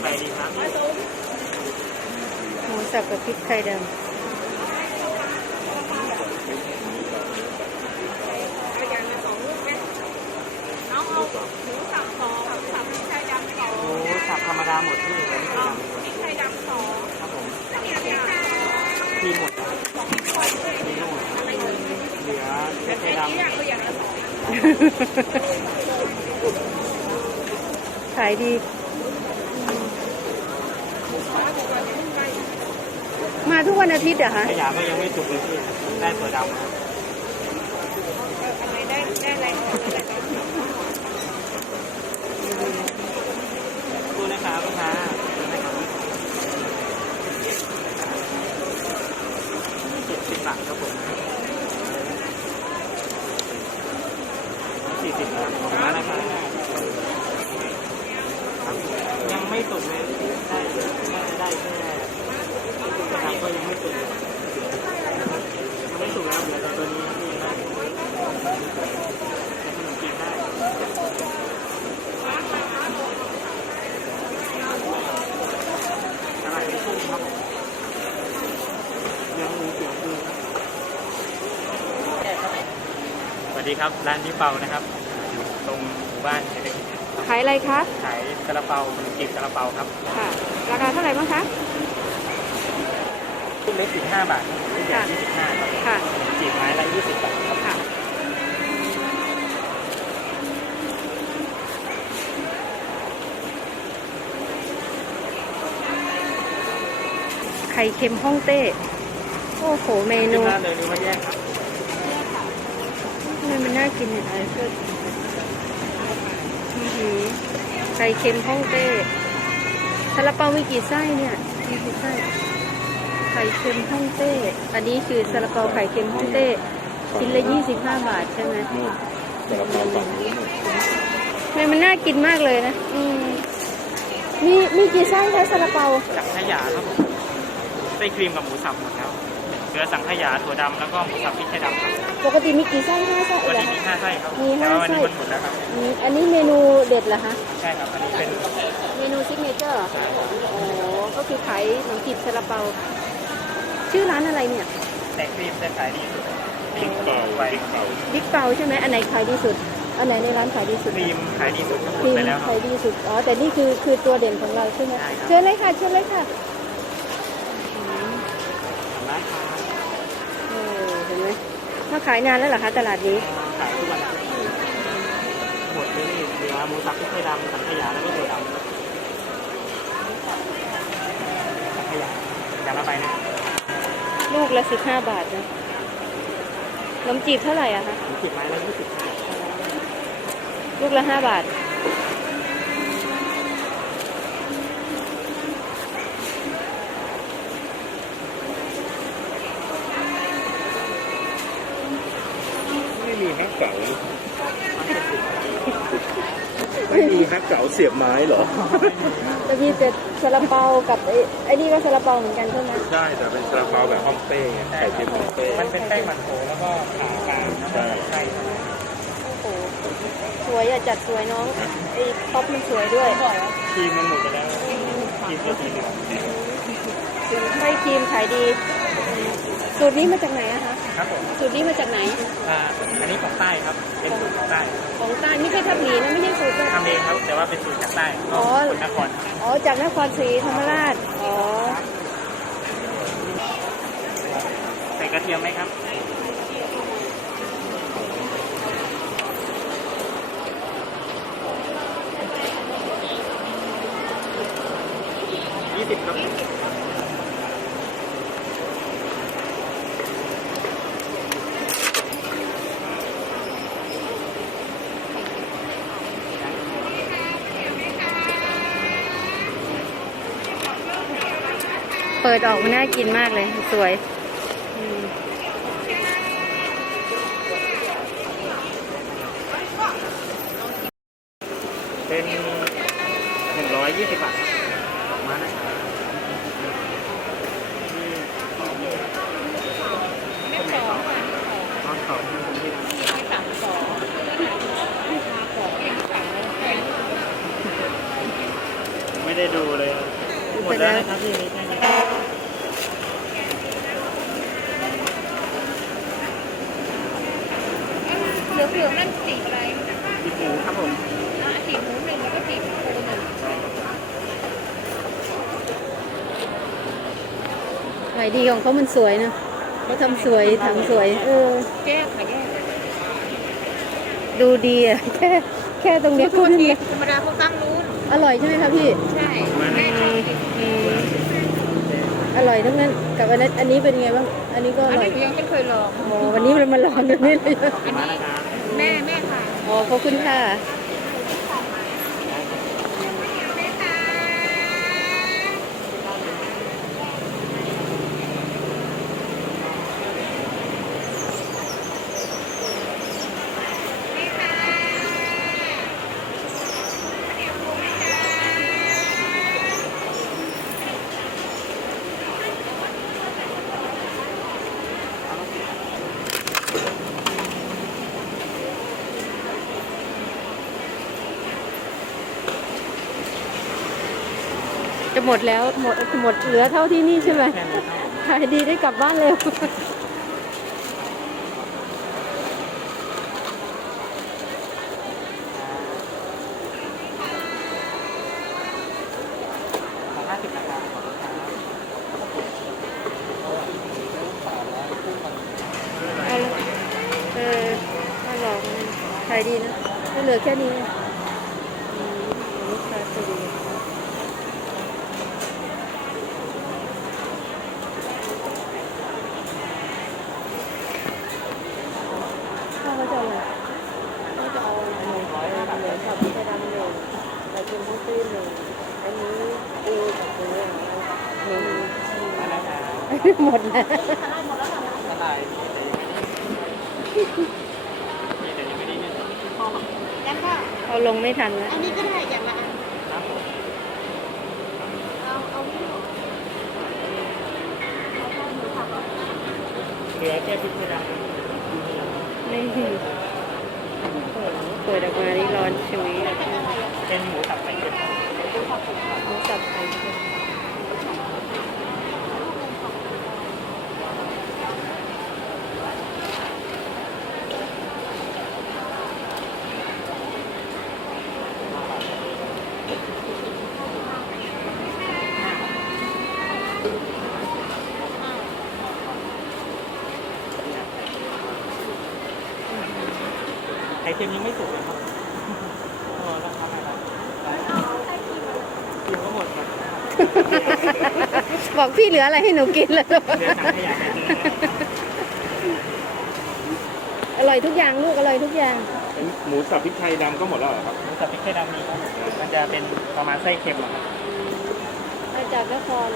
กี่ใบดีครับหมูสับกับพริกไทยดหมูสับธรรมดาหมดที่เหลือนี่คือดำครับผมทีหมดครับทีหมดเหลือพริกไทยดำำ ขายดี มา ทุกวันอาทิตย์เหรอคะ ขยะก็ยังไม่สุกเลยพี่ได้ตัวดำครับดูนะครับลูกค้าเจ็ดสิบบาทครับผมสี่สิบบาทขอบคุณมากนะครับครับยังไม่สุกเลยได้น่าจะได้แค่นะครับก็ ยังไม่สุกเลยยังไม่สุกแล้วเหลือแต่ตัวนี้นี่นะแต่ขนมจีบได้ตลาดในทุ่งครับผมเลี้ยงงูเกี่ยวคือครับสวัสดีครับ ร้านพี่เปานะครับ อยู่ตรงหมู่บ้านเศรษฐกิจครับขายอะไรคะ ขายซาลาเปาขนมจีบซาลาเปาครับ ค่ะ ราคาเท่าไหร่บ้างคะ ลูกเล็กสิบห้าบาทลูกใหญ่ยี่สิบห้าครับค่ะขนมจีบไม้ละยี่สิบบาทครับค่ะ ไข่เค็มฮ่องเต้ โอ้โห เมขึ้นูนหน้าเลยนี่มาแยกครับทำไมมันน่ากินเนี่ยอะไรเพื่อนอื้อหือไข่เค็มฮ่องเต้ซาลาเปามีกี่ไส้เนี่ย มีกี่ไส้ไข่เค็มฮ่องเต้ อันนี้คือซาลาเปาไข่เค็มฮ่องเต้ชิ้นละยี่สิบห้าบาทใช่ไหมแต่กระเพราฝั่งนู้นทำไมมันน่ากินมากเลยนะ อืม มีมีกี่ไส้คะซาลาเปา สังขยาครับผมไส้ครีมกับหมูสับหมดแล้วเหลือสังขยาถั่วดำแล้วก็หมูสับพริกไทยดำครับปกติมีกี่ไส้ห้าไส้วันเหรอนี้มีคะ ห้าไส้ครับมีห้าแต่ว่าวันนี้ไส้ มันหมดแล้วครับ อืมอันนี้เมนูเด็ดเหรอคะ ใช่ครับ อันนี้เป็นเมนูซิกเนเจอร์โอ้ก็คือขายขนมจีบซาลาเปา ชื่อร้านอะไรเนี่ยแต่ครีมจะขายดีสุดบิ๊กเป่าไปบิ๊กเป่าบิ๊กเปาใช่ไหมอันไหนขายดีสุด อันไหนในร้านขายดีสุดครีมขายดีสุดก็หมคดรีมไปแล้วครัขาบ ยดีสุดอ๋อแต่นี่คือคือตัวเด่นของเราใช่ไหมใช่ครับ เชิญเลยค่ะเชิญเลยค่ะอืมทำได้ครับโอ้เห็นไหมมาขายนานแล้วเหรอคะตลาดนี้ขายทุกวันครับหมดเลยนี่เหลือหมูสับพริกไทยดำสังขยาแล้วก็ถั่วดำสังขยาอย่างละใบนะ ลูกละสิบห้าบาทนะขนมจีบเท่าไหร่อะคะหมูจีบไม้ละยี่สิบครับลูกละห้าบาท ไม่มีฮักเก๋าไม่มีฮักเก๋าเสียบไม้เหรอ จะมีแต่ซาลาเปากับไอ้ไอ้นี่ก็ซาลาเปาเหมือนกันใช่ไหมใช่แต่เป็นซาลาเปาแบบฮ่องเต้ไงไข่เค็มฮ่องเต้มันเป็นแป้งมันโถแล้วก็ผ่าปลาแล้วก็ใส่ไส้เข้าไปโอ้โหสวยอะจัดสวยน้องไอ้ท็อปมันสวยด้วยครีมมันหมดไปแล้วครีมจะสีเหลืองไส้ครีมขายดี สูตรนี้มาจากไหนอะคะครับผมสูตรนี้มาจากไหนอ่าอันนี้ของใต้ครับ เป็นสูตรของใต้ของใต้ไม่ใช่ทับหลีนะไม่ใช่สูตรแบบ ทำเองครับ แต่ว่าเป็นสูตรจากใต้อ๋อคนนครครับอ๋อจากนครศรีธรรมราชอ๋อใส่กระเทียมไหมครับยี่สิบ เปิดออกมันน่ากินมากเลย สวยอืมเป็นหนึ่งร้อยยี่สิบบาทสองม้านะครับตอนสองที่ผมที่ไม่ได้ดูเลยครับหมดแล้วนะครับพี่มีแค่นี้ เหลืองเหลืองนั่นสีอะไร ดิบหมูครับผม อะสีหมูหนึ่งแล้วก็สีโคหนึ่ง ขายดีของเขามันสวยนะเขาทำสวยทำสวย เออ แก้ค่ะแก้ดูดีอะแค่แค่ตรงเนี้ยก็ขึ้นแล้วธรรมดาเขาตั้งนู้นอร่อยใช่ไหมคะพี่ ใช่มานะอืมอร่อยทั้งนั้นกับอันนั้นอันนี้เป็นไงบ้าง อันนี้ก็ออันร่อยนี้หนูยังไม่เคยลองอ๋อวันนี้เรามาลองกันนี่เลยอันนี้แม่แม่ค่ะอ๋อขอบคุณค่ะ หมดแล้วหมดหมดเหลือเท่าที่นี่ใช่ไหมขายดีได้กลับบ้านเร็วห้าสิบนะครับขายดีนะเหลือแค่นี้อืมลูกค้าสวัสดีข้าวเขาจะเอาอะไรเขาจะเอาหมูร้อยเหลือสับไข่ดำหนึ่งแต่กินทั้งตื้นหนึ่งอันนี้ปูกับปูหนึ่ง มาแล้วครับ หมดแล้วละลายมีแต่ยังไม่ได้เนี่ยแล้วก็เอาลงไม่ทันแล้วอันนี้ก็ได้อย่างละอันครับผมเอาเอาไม่หมดเหลือแค่พริกไทยดำนี่เปิดออกมานี่ร้อนชุยเลยเป็นหมูสับไข่เค็มหมูสับไข่เค็ม ค็มยังไม่สุกเลยครับโอ้แล้วทำอะไรครับกินก็หมดครับบอกพี่เหลืออะไรให้หนูกินแล้วลูกเหลือถังขยะแค่นี้นะครับอร่อยทุกอย่างลูกอร่อยทุกอย่างเป็นหมูสับพริกไทยดำก็หมดแล้วเหรอครับหมูสับพริกไทยดำมีครับมันจะเป็นประมาณไส้เค็มอะครับมาจากนคร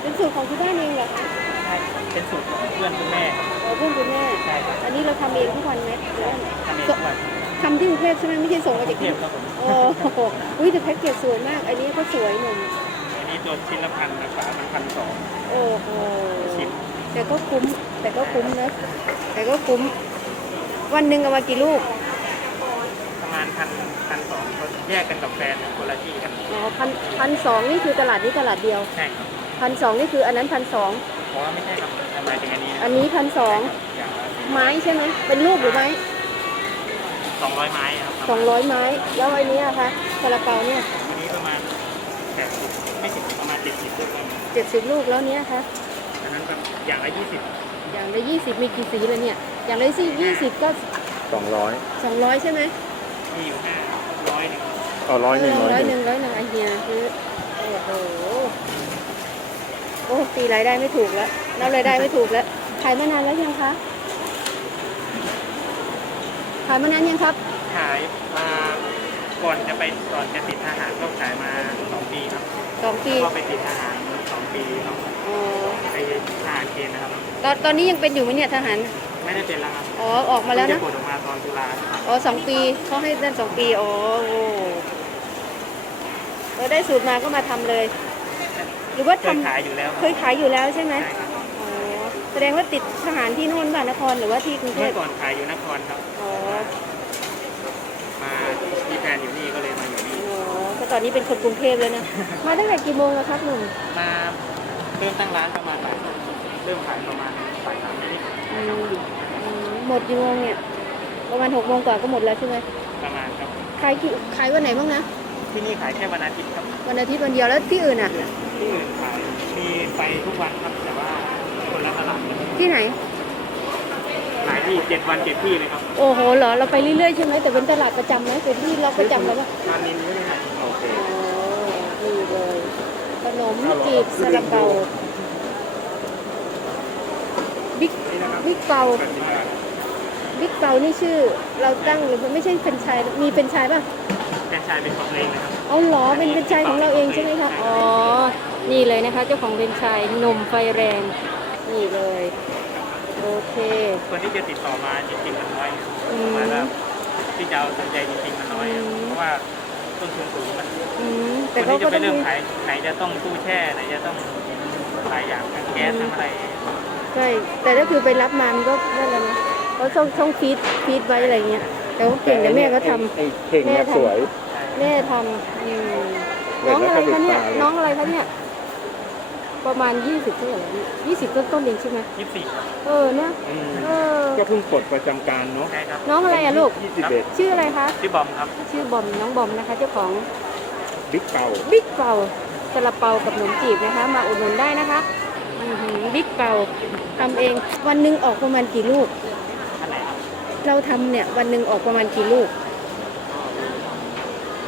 เป็นสูตรของที่บ้านเองเหรอคะ ใช่ เป็นสูตรของเพื่อนคุณแม่ครับอ๋อเพื่อนคุณแม่ใช่ครับ อันนี้เราทำเองทุกวันไหมหรือว่าทำเองทุกวันทำที่กรุงเทพใช่ไหมไม่ใช่ส่งมาจากเทีที่ยมครับผมโอ้โหอุ้ยแต่แพ็กเกจสวยมาก อันนี้ก็สวยหนุ่มอันนี้ตัวชิ้นละพันนะฝามันพันสองโอ้โหชิ้นแต่ก็คุ้ม แต่ก็คุ้มนะ แต่ก็คุ้ม วันหนึ่งเอามากี่ลูก ประมาณพันพันสองเขาแยกกันกับแฟนคนละที่กันอ๋อพันพันสองนี่คือตลาดนี้ตลาดเดียว ใช่ครับพันสองนี่คืออันนั้นพันสอง เพราะว่าไม่ใช่ครับหมายถึงอันนี้นะอันนี้พันสองอย่างละไม้ใช่ไหมเป็นลูกหรือไม้สองร้อยไม้ครับสองร้อยไม้ แล้วอันนี้อะคะซาลาเปาเนี่ยอันนี้ประมาณแปดสิบไม่ถึงประมาณเจ็ดสิบลูกครับเจ็ดสิบลูกแล้วเนี้ยคะอันนั้นก็อย่างละยี่สิบอย่างละยี่สิบมีกี่สีเลยเนี่ย อย่างละสี่ยี่สิบก็สองร้อยสองร้อยใช่ไหมมีอยู่ห้าร้อยหนึ่งอ๋อร้อยหนึ่งร้อยร้อยหหนึ่นึ่งงร้อยหนึ่งไอเฮียคือโอ้โห โอ้ตีรายได้ไม่ถูกแล้วนับรายได้ไม่ถูกแล้วขายมานานแล้วยังคะขายมานานยังครับ ขายมาก่อนจะไปก่อนจะติดทหารก็ขายมาสองปีครับสองปีก็ไปติดทหารสองปีครับอ๋อไปทหารเกณฑ์นะครับตอนตอนนี้ยังเป็นอยู่ไหมเนี่ยทหารไม่ไม่ได้เป็นแล้วครับอ๋อออกมาแล้วเพิ่นะงจะผลออกมาตอนตุลาครับอ๋อสองปีเขาให้นั่นสองปีอ๋อโอ้เราได้สูตรมาก็มาทำเลย หรือว่าเคทำยขายอยู่แล้วเคยขายอยู่แล้วใช่ไหมใช่ครับอ๋อแสดงว่าติดทหารที่นู่นบ้านนครหรือว่าที่กรุงเทเมื่พอก่อนขายอยู่นครครับ อ๋อมามีแฟนอยู่นี่ก็เลยมาอยู่นี่อ๋อก็ตอนนี้เป็นคนกรุงเทพแล้วนะ มาตั้งแต่กี่โมงแล้วครับหนุ่มมาเริ่มตั้งร้านประมาณบ่ายสามเริ่มขายประมาณบ่ายสามนิดอืมอืมหมดกี่โมงเนี่ยประมาณหกโมงกว่าก็หมดแล้วใช่ไหมๆประมาณครับ ขายกี่ขายวันไหนบ้างนะ ที่นี่ขายแค่วันอาทิตย์ครับวันอาทิตย์วันเดียวแล้วที่อื่นอะ ที่อื่นขายมีไปทุกวันครับแต่ว่าคนละตลาดที่ไหนขายที่เจ็ดวันเจ็ดที่เลยครับโอ้โหเหรอเราไปเรื่อยๆใช่ไหมแต่เป็นตลาดประจำไหมเป็นที่เราประจำแล้วปะทานนินไม่ได้ขายโอเคอ๋อนี่เลยขนมจีบซาลาเปาบิ๊กนี่นะครับบิ๊กเปาแปดสิบบาท บิ๊กเปานี่ชื่อ เราตั้งหรือมันไม่ใช่เป็นชายมีเป็นชายป่ะ เป็นชายเป็นของตัวเองนะครับเอาเหรอเป็นเป็นชายของเราเองใช่ไหมคะอ๋อ นี่เลยนะคะ เจ้าของเป็นชายหนมไฟแรง นี่เลย โอเค คนที่จะติดต่อมาจริงๆมันน้อยอืม มาแล้วที่จะเอาสนใจจริงๆมันน้อยอืมเพราะว่าต้นทุนสูงมันอืมคแต่นเขาที่ก็จะไปต้องเริ่มมีขายไหนจะต้องตู้แช่ไหนจะต้องหลายอย่างทั้งแก๊สทั้งอะไรใช่แต่ถ้าคือไปรับมามันก็นั่นแหละนะเขาต้องต้องฟีดฟีดไว้อะไรเงี้ยแต่ว่าเก่งแต่แม่ก็ทำ ไอ้เข่งเนี่ยแม่ทำสวย แม่ทำอืมเห็น้อนงแล้วอะไรคะเนี่ยสะดุดตาเลยน้องอะไรคะเนี่ย ประมาณยี่สิบเท่าไหร่ยี่สิบต้นต้นๆเองใช่ไหมยี่สิบสี่เออเนี่ยอืมเออ ก็เพิ่งปลดประจำการเนาะใช่ครับน้องอะไรอะลูก ยี่สิบเอ็ดชื่ออะไรคะ ชื่อบอมครับ ชื่อบอมน้องบอมนะคะ เจ้าของบิ๊กเป่าบิ๊กเปาซาลาเปากับขนมจีบนะคะ มาอุดหนุนได้นะคะอื้อหือบิ๊กเปาทำเองวันหนึ่งออกประมาณกี่ลูก อันไหนครับเราทำเนี่ยวันหนึ่งออกประมาณกี่ลูก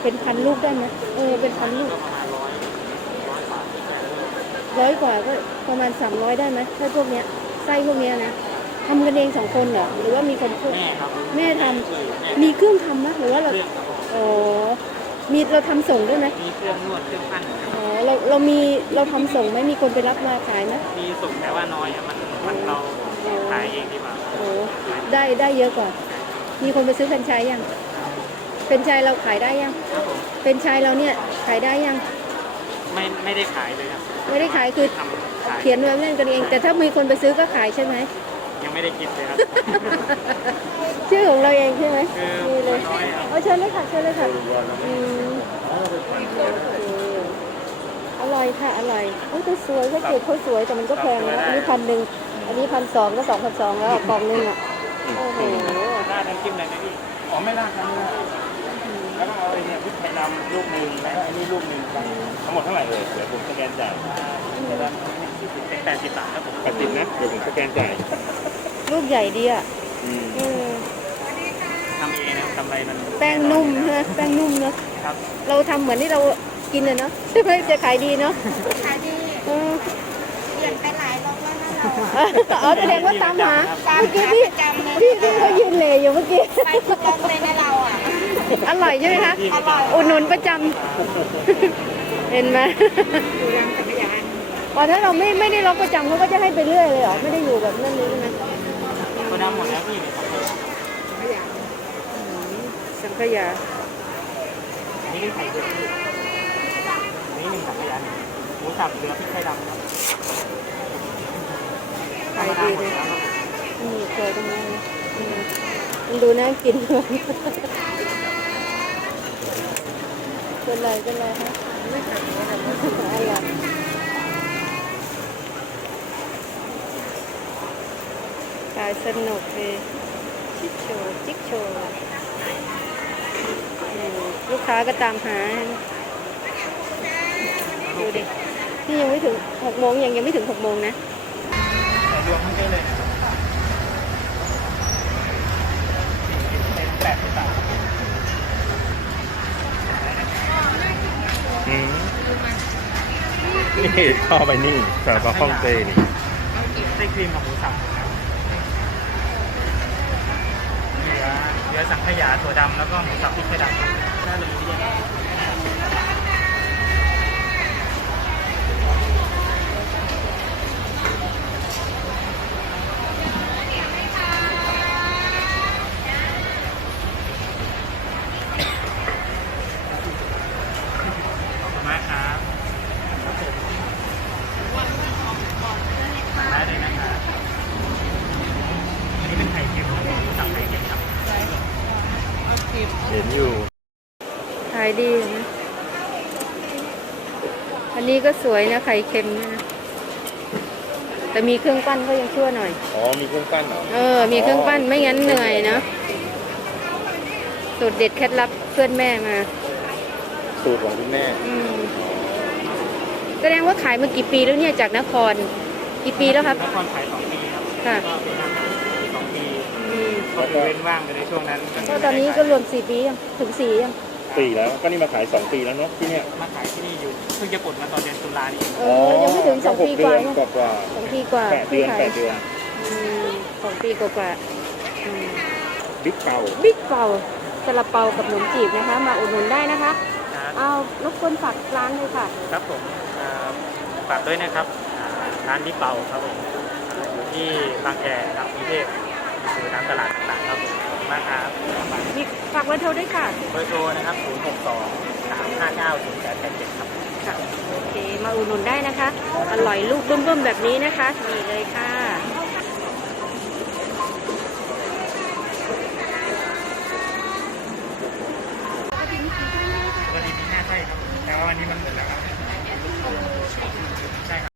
เป็นพันลูกได้ไหมเออเป็นพันลูกก็ประมาณร้อยร้อยกว่าที่แปดลูกร้อยกว่าก็ประมาณสามร้อยได้ไหมถ้าพวกเนี้ยไส้พวกเนี้ยนะทำกันเองสองคนเหรอหรือว่ามีคนช่วยแม่ครับแม่ทำแม่มีเครื่องทำไหมหรือว่าเราเครื่องครับผมอ๋อมีเราทำส่งด้วยไหมมีเครื่องนวดเครื่องปั้นครับอ๋อเราเรามีเราทำส่งไหมมีคนไปรับมาขายไหมมีส่งแต่ว่าน้อยครับมันมันเราขายเองดีกว่าโอ้ได้ได้เยอะกว่า มีคนไปซื้อแฟรนไชส์ยัง เป็นไชส์เราขายได้ยัง ครับผมเป็นไชส์เราเนี่ยขายได้ยัง ไม่ไม่ได้ขายเลยครับไม่ได้ขายคือ ทำขายเขียนไว้เล่นกันเอง แต่ถ้ามีคนไปซื้อก็ขายใช่ไหม ยังไม่ได้คิดเลยครับ ชื่อของเราเองใช่ไหมคือนี่เลยน้อยครับ เอาเชิญเลยค่ะเชิญเลยค่ะอืมอร่อยค่ะอร่อยโอ้ยแต่สวยก็เก็บเขาสวยแต่มันก็แพงนะอันนี้พันหนึ่งอันนี้พันสองก็สองพันสองแล้วกล่องหนึงอะโอ้โหราดน้ำจิ้มอะไรไหมพี่อ๋อไม่ราดครับแล้วก็เอา ไอ้เนี่ยพริกไทยดำลูกหนึ่งแล้วก็ไอ้นี่ลูกหนึ่งครับทั้งหมดเท่าไหร่เลยเดี๋ยวผมสแกนจ่ายเป็นแปดสิบบาทครับผมแปดสิบนะเดี๋ยวผมสแกนจ่ายลูกใหญ่ดีอะอืมเออทำเองนะครับกำไรมันแป้งนุ่มใช่ไหมแป้งนุ่มเนอะครับเราทำเหมือนที่เรากินเลยเนาะใช่ไหมจะขายดีเนาะขายดีเออเปลี่ยนไปหลายรอบแล้วนะเราอะเอาแสดงว่าตามหาตามเมื่อกี้หาพี่ประจำเลยพี่พี่เขายืนเหลอยู่เมื่อกี้ ไปทุกรอบเลยนะเรา อะอร่อยใช่ไหมคะอร่อยอุดหนุนประจำเห็นไหมดูรังสังขยานอ๋อถ้าเราไม่ไม่ได้ล็อกประจำเขาก็จะให้ไปเรื่อยเลยเหรอไม่ได้อยู่แบบนั่นเลยใช่ไหมตัวดำหมดแล้วพี่เนี่ยครับสังขยานสังขยาอันนี้เป็นไข่เค็มพี่อันนี้หนึ่งสังขยาหนึ่งหมูสับเหลือพริกไทยดำครับขายดีเลยนี่เคยตรงนั้นอืมมันดูน่ากินเลย เป็นไรเป็นไรฮะอะไรขายสนุกเลยชิคโชว์จิกโชลูกค้าก็ตามหา ดูดิ นี่ยังไม่ถึงหกโมงยังยังไม่ถึงหกโมงนะรวมเยอะเลยเป็นแปดสิบบา อืมนี่ชอบไปนี่ซาลาเปาฮ่องเต้นี่ไส้ครีมของหมูสับนะครับเหลือเหลือสังขยาถั่วดำแล้วก็หมูสับพริกไทยดำครับได้เลยพี่เดียวห็นอยู่ ขายดีนะ อันนี้ก็ส วยนะไข่เค็มเนี่ยนะแต่มีเครื่องปั้นก็ยังชั่วหน่อย อ๋อ มีเครื่องปั้นเหรอเออ มีเครื่องปั้นไม่งั้นเหนื่อยนะสูตรเด็ดเคล็ดลับเพื่อนแม่มา สูตรของคุณแม่อืมแสดงว่าขายมากี่ปีแล้วเนี่ยจากนคร กี่ปีแล้วครับ นครขายสองปีครับค่ะ ก็เป็นอาหารสองปีอืมก็คือเว้นว่างไปในช่วงนั้นก็ตอนนี้ก็รวมสี่ปียังถึงสี่ยัง ปีแล้ว ก็นี่มาขายสองปีแล้วเนาะที่เนี่ยมาขายที่นี่อยู่เพิ่งจะปลดมาตอนเดือนตุลานี่เออยังไม่ถึงสองปีกว่าเดืยัองนกว่าสองปีกว่าๆแปดเดือนที่ขายแปดเดือนอืมสองปีกว่าๆอืมบิ๊กเป่าบิ๊กเปาซาลาเปากับขนมจีบนะคะ มาอุดหนุนได้นะคะครับเอารบกวนฝากร้านเลยค่ะ ครับผมอ่าฝากด้วยนะครับอ่าร้านดิเป่าครับผมอยู่ที่บางแคครับกรุงเทพอยู่ตามตลาดต่างๆครับผมขอบคุณ มากครับมีฝากเบอร์โทรด้วยค่ะเบอร์โทรนะครับ 062 359 0887ครับ ค่ะโอเคมาอุดหนุนได้นะคะ อร่อยลูกเบิ่มๆแบบนี้นะคะมีเลยค่ะ วันนี้มีห้าไส้ครับ แต่ว่าวันนี้มันหมดแล้วครับ ใช่ครับ